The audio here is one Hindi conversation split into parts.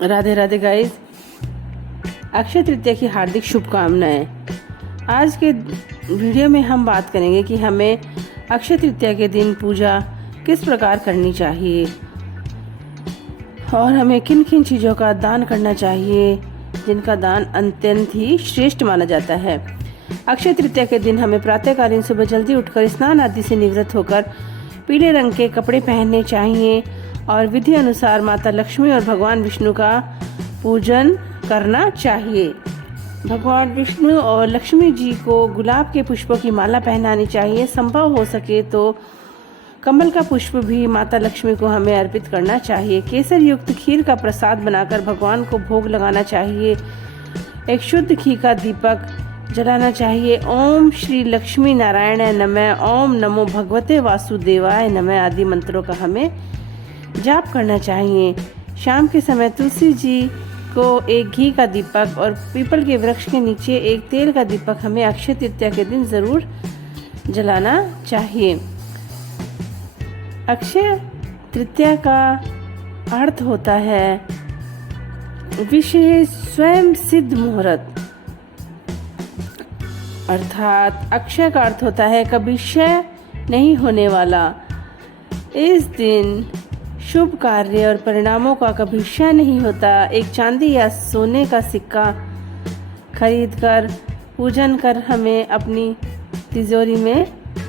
राधे राधे गाइस। अक्षय तृतीया की हार्दिक शुभकामनाएं। आज के वीडियो में हम बात करेंगे कि हमें अक्षय तृतीया के दिन पूजा किस प्रकार करनी चाहिए और हमें किन किन चीज़ों का दान करना चाहिए जिनका दान अत्यंत ही श्रेष्ठ माना जाता है। अक्षय तृतीया के दिन हमें प्रातःकालीन सुबह जल्दी उठकर स्नान आदि से निवृत्त होकर पीले रंग के कपड़े पहनने चाहिए और विधि अनुसार माता लक्ष्मी और भगवान विष्णु का पूजन करना चाहिए। भगवान विष्णु और लक्ष्मी जी को गुलाब के पुष्पों की माला पहनानी चाहिए। संभव हो सके तो कमल का पुष्प भी माता लक्ष्मी को हमें अर्पित करना चाहिए। केसर युक्त खीर का प्रसाद बनाकर भगवान को भोग लगाना चाहिए। एक शुद्ध घी का दीपक जलाना चाहिए। ओम श्री लक्ष्मी नारायण नमः, ओम नमो भगवते वासुदेवाय नमः आदि मंत्रों का हमें जाप करना चाहिए। शाम के समय तुलसी जी को एक घी का दीपक और पीपल के वृक्ष के नीचे एक तेल का दीपक हमें अक्षय तृतीया के दिन जरूर जलाना चाहिए। अक्षय तृतीया का अर्थ होता है विशेष स्वयं सिद्ध मुहूर्त, अर्थात अक्षय का अर्थ होता है कभी क्षय नहीं होने वाला। इस दिन शुभ कार्य और परिणामों का कभी क्षय नहीं होता। एक चांदी या सोने का सिक्का खरीदकर पूजन कर हमें अपनी तिजोरी में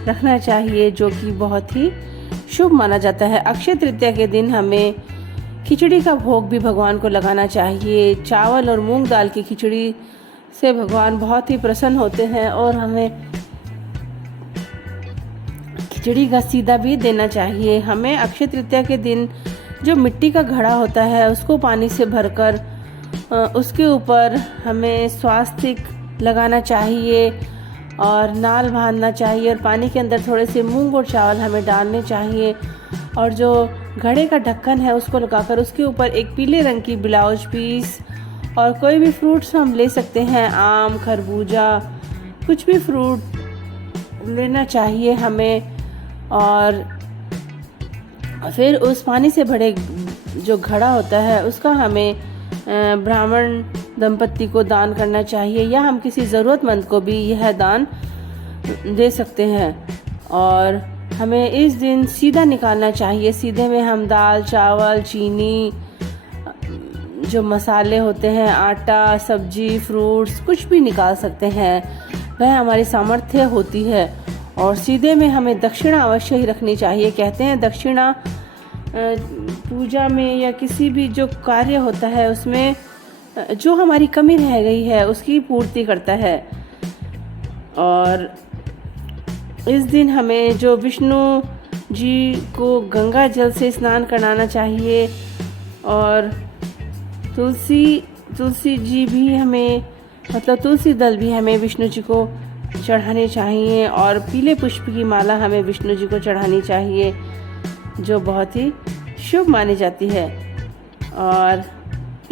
रखना चाहिए, जो कि बहुत ही शुभ माना जाता है। अक्षय तृतीया के दिन हमें खिचड़ी का भोग भी भगवान को लगाना चाहिए। चावल और मूंग दाल की खिचड़ी से भगवान बहुत ही प्रसन्न होते हैं और हमें खिचड़ी का सीधा भी देना चाहिए। हमें अक्षय तृतीया के दिन जो मिट्टी का घड़ा होता है उसको पानी से भरकर उसके ऊपर हमें स्वास्तिक लगाना चाहिए और नाल बांधना चाहिए और पानी के अंदर थोड़े से मूंग और चावल हमें डालने चाहिए और जो घड़े का ढक्कन है उसको लगाकर उसके ऊपर एक पीले रंग की ब्लाउज पीस और कोई भी फ्रूट्स हम ले सकते हैं, आम, खरबूजा, कुछ भी फ्रूट लेना चाहिए हमें। और फिर उस पानी से भरे जो घड़ा होता है उसका हमें ब्राह्मण दंपत्ति को दान करना चाहिए या हम किसी ज़रूरतमंद को भी यह दान दे सकते हैं। और हमें इस दिन सीधा निकालना चाहिए। सीधे में हम दाल, चावल, चीनी, जो मसाले होते हैं, आटा, सब्जी, फ्रूट्स, कुछ भी निकाल सकते हैं, वह हमारी सामर्थ्य होती है। और सीधे में हमें दक्षिणा अवश्य ही रखनी चाहिए। कहते हैं दक्षिणा पूजा में या किसी भी जो कार्य होता है उसमें जो हमारी कमी रह गई है उसकी पूर्ति करता है। और इस दिन हमें जो विष्णु जी को गंगा जल से स्नान कराना चाहिए और तुलसी जी भी हमें, मतलब तुलसी दल भी हमें विष्णु जी को चढ़ाने चाहिए और पीले पुष्प की माला हमें विष्णु जी को चढ़ानी चाहिए, जो बहुत ही शुभ मानी जाती है। और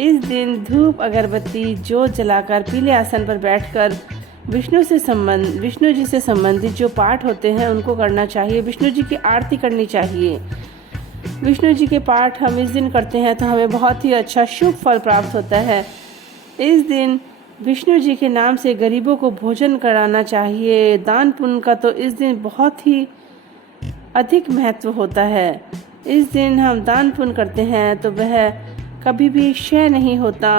इस दिन धूप, अगरबत्ती, जोत जलाकर पीले आसन पर बैठकर विष्णु जी से संबंधित जो पाठ होते हैं उनको करना चाहिए। विष्णु जी की आरती करनी चाहिए। विष्णु जी के पाठ हम इस दिन करते हैं तो हमें बहुत ही अच्छा शुभ फल प्राप्त होता है। इस दिन विष्णु जी के नाम से गरीबों को भोजन कराना चाहिए। दान पुण्य का तो इस दिन बहुत ही अधिक महत्व होता है। इस दिन हम दान पुण्य करते हैं तो वह कभी भी क्षय नहीं होता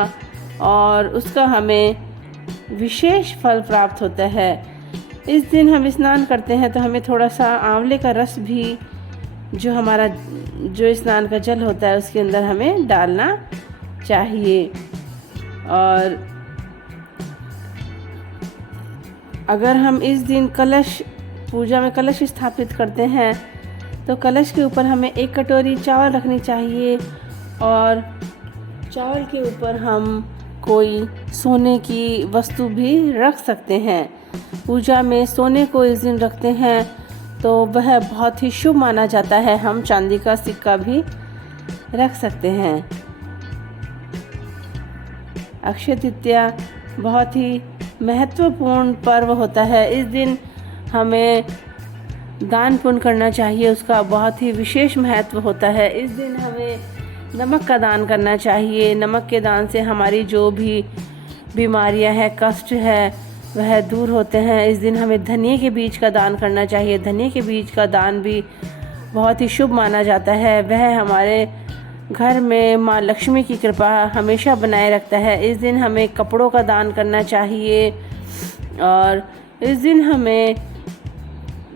और उसका हमें विशेष फल प्राप्त होता है। इस दिन हम स्नान करते हैं तो हमें थोड़ा सा आंवले का रस भी जो स्नान का जल होता है उसके अंदर हमें डालना चाहिए। और अगर हम इस दिन पूजा में कलश स्थापित करते हैं तो कलश के ऊपर हमें एक कटोरी चावल रखनी चाहिए और चावल के ऊपर हम कोई सोने की वस्तु भी रख सकते हैं। पूजा में सोने को इस दिन रखते हैं तो वह बहुत ही शुभ माना जाता है। हम चांदी का सिक्का भी रख सकते हैं। अक्षय तृतीया बहुत ही महत्वपूर्ण पर्व होता है। इस दिन हमें दान पुण्य करना चाहिए, उसका बहुत ही विशेष महत्व होता है। इस दिन हमें नमक का दान करना चाहिए। नमक के दान से हमारी जो भी बीमारियां है, कष्ट है, वह दूर होते हैं। इस दिन हमें धनिये के बीज का दान करना चाहिए। धनिये के बीज का दान भी बहुत ही शुभ माना जाता है। वह हमारे घर में माँ लक्ष्मी की कृपा हमेशा बनाए रखता है। इस दिन हमें कपड़ों का दान करना चाहिए और इस दिन हमें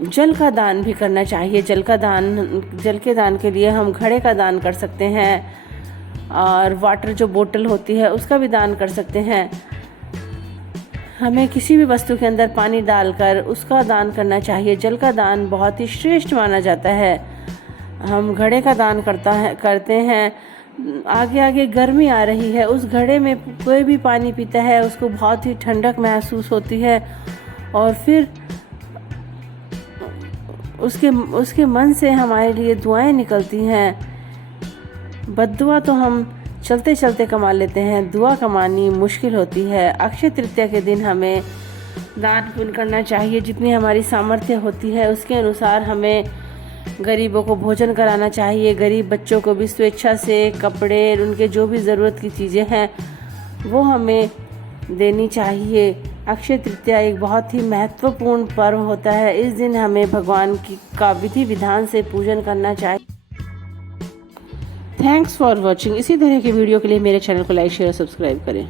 जल का दान भी करना चाहिए। जल के दान के लिए हम घड़े का दान कर सकते हैं और वाटर जो बोतल होती है उसका भी दान कर सकते हैं। हमें किसी भी वस्तु के अंदर पानी डालकर उसका दान करना चाहिए। जल का दान बहुत ही श्रेष्ठ माना जाता है। हम घड़े का दान करते हैं। आगे आगे गर्मी आ रही है, उस घड़े में कोई भी पानी पीता है उसको बहुत ही ठंडक महसूस होती है और फिर उसके मन से हमारे लिए दुआएं निकलती हैं। बद्दुआ तो हम चलते चलते कमा लेते हैं, दुआ कमानी मुश्किल होती है। अक्षय तृतीया के दिन हमें दान पुण्य करना चाहिए। जितनी हमारी सामर्थ्य होती है उसके अनुसार हमें गरीबों को भोजन कराना चाहिए। गरीब बच्चों को भी स्वेच्छा से कपड़े, उनके जो भी ज़रूरत की चीज़ें हैं वो हमें देनी चाहिए। अक्षय तृतीया एक बहुत ही महत्वपूर्ण पर्व होता है। इस दिन हमें भगवान का विधि विधान से पूजन करना चाहिए। Thanks for watching. इसी तरह के वीडियो के लिए मेरे चैनल को लाइक, शेयर और सब्सक्राइब करें।